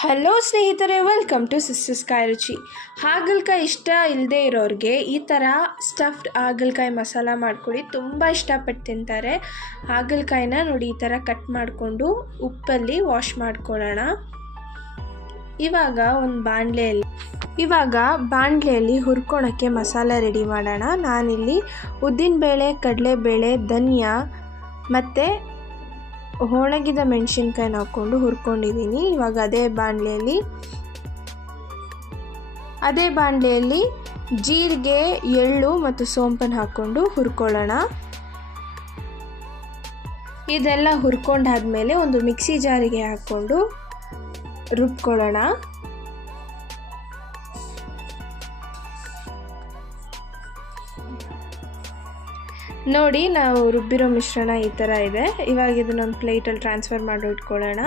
Hello ಸ್ನೇಹಿತರೆ, welcome to sisters ಕಾಯಿ ರುಚಿ. ಹಾಗಲಕಾಯಿ ಇಷ್ಟ ಇಲ್ಲದೆ ಇರೋರಿಗೆ ಈ ಥರ ಸ್ಟಫ್ಡ್ ಹಾಗಲಕಾಯಿ ಮಸಾಲ ಮಾಡ್ಕೊಡಿ, ತುಂಬ ಇಷ್ಟಪಟ್ಟು ತಿಂತಾರೆ. ಹಾಗಲಕಾಯಿನ ನೋಡಿ ಈ ಥರ ಕಟ್ ಮಾಡಿಕೊಂಡು ಉಪ್ಪಲ್ಲಿ ವಾಶ್ ಮಾಡ್ಕೊಳ್ಳೋಣ. ಇವಾಗ ಬಾಣಲೆಯಲ್ಲಿ ಹುರ್ಕೊಳಕ್ಕೆ ಮಸಾಲ ರೆಡಿ ಮಾಡೋಣ. ನಾನಿಲ್ಲಿ ಉದ್ದಿನಬೇಳೆ, ಕಡಲೆಬೇಳೆ, ಧನಿಯಾ ಮತ್ತು ಒಣಗಿದ ಮೆಣಸಿನ್ಕಾಯಿನ ಹಾಕ್ಕೊಂಡು ಹುರ್ಕೊಂಡಿದ್ದೀನಿ. ಇವಾಗ ಅದೇ ಬಾಣಲೆಯಲ್ಲಿ ಜೀರಿಗೆ, ಎಳ್ಳು ಮತ್ತು ಸೋಂಪನ್ನು ಹಾಕ್ಕೊಂಡು ಹುರ್ಕೊಳ್ಳೋಣ. ಇದೆಲ್ಲ ಹುರ್ಕೊಂಡಾದ್ಮೇಲೆ ಒಂದು ಮಿಕ್ಸಿ ಜಾರಿಗೆ ಹಾಕ್ಕೊಂಡು ರುಬ್ಕೊಳ್ಳೋಣ. ನೋಡಿ, ನಾವು ರುಬ್ಬಿರೋ ಮಿಶ್ರಣ ಈ ಥರ ಇದೆ. ಇವಾಗ ಇದನ್ನೊಂದು ಪ್ಲೇಟಲ್ಲಿ ಟ್ರಾನ್ಸ್ಫರ್ ಮಾಡಿ ಇಟ್ಕೊಳ್ಳೋಣ.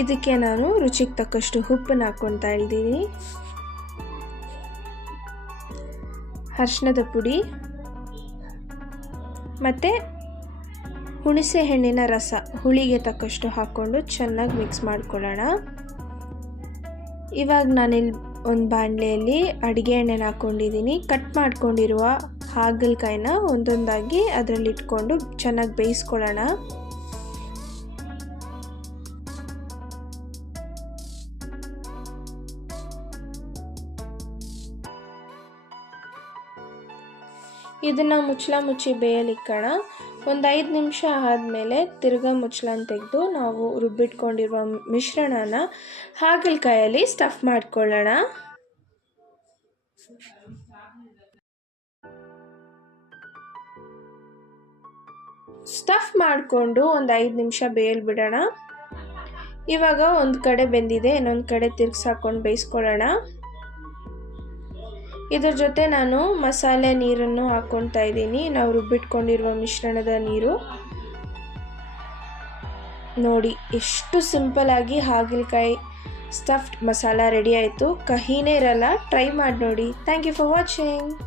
ಇದಕ್ಕೆ ನಾನು ರುಚಿಗೆ ತಕ್ಕಷ್ಟು ಉಪ್ಪನ್ನು ಹಾಕ್ಕೊಳ್ತಾ ಇದ್ದೀನಿ, ಅರಿಶಿಣದ ಪುಡಿ ಮತ್ತು ಹುಣಸೆ ಹಣ್ಣಿನ ರಸ ಹುಳಿಗೆ ತಕ್ಕಷ್ಟು ಹಾಕ್ಕೊಂಡು ಚೆನ್ನಾಗಿ ಮಿಕ್ಸ್ ಮಾಡ್ಕೊಳ್ಳೋಣ. ಇವಾಗ ನಾನಿಲ್ಲಿ ಒಂದು ಬಾಣಲೆಯಲ್ಲಿ ಅಡುಗೆ ಎಣ್ಣೆನ ಹಾಕ್ಕೊಂಡಿದ್ದೀನಿ. ಕಟ್ ಮಾಡ್ಕೊಂಡಿರುವ ಹಾಗಲಕಾಯಿನ ಒಂದೊಂದಾಗಿ ಅದರಲ್ಲಿ ಇಟ್ಕೊಂಡು ಚೆನ್ನಾಗಿ ಬೇಯಿಸ್ಕೊಳ್ಳೋಣ. ಇದನ್ನು ಮುಚ್ಚಿ ಬೇಯಲಿಕ್ಕೋಣ. ಒಂದು 5 ನಿಮಿಷ ಆದಮೇಲೆ ತಿರ್ಗಾ ಮುಚ್ಚಳನ ತೆಗೆದು ನಾವು ರುಬ್ಬಿಟ್ಕೊಂಡಿರುವ ಮಿಶ್ರಣನ ಹಾಗಲಕಾಯಲ್ಲಿ ಸ್ಟಫ್ ಮಾಡ್ಕೊಳ್ಳೋಣ. ಸ್ಟಫ್ ಮಾಡಿಕೊಂಡು ಒಂದು 5 ನಿಮಿಷ ಬೇಯಲು ಬಿಡೋಣ. ಇವಾಗ ಒಂದು ಕಡೆ ಬೆಂದಿದೆ, ಇನ್ನೊಂದು ಕಡೆ ತಿರ್ಗಿಸಾಕೊಂಡು ಬೇಯಿಸ್ಕೊಳ್ಳೋಣ. ಇದರ ಜೊತೆ ನಾನು ಮಸಾಲೆ ನೀರನ್ನು ಹಾಕ್ಕೊಳ್ತಾ ಇದ್ದೀನಿ, ನಾವು ರುಬ್ಬಿಟ್ಕೊಂಡಿರುವ ಮಿಶ್ರಣದ ನೀರು. ನೋಡಿ, ಎಷ್ಟು ಸಿಂಪಲ್ಲಾಗಿ ಹಾಗಲಕಾಯಿ ಸ್ಟಫ್ಡ್ ಮಸಾಲ ರೆಡಿ ಆಯಿತು. ಕಹಿನೇ ಇರಲ್ಲ, ಟ್ರೈ ಮಾಡಿ ನೋಡಿ. Thank you for watching.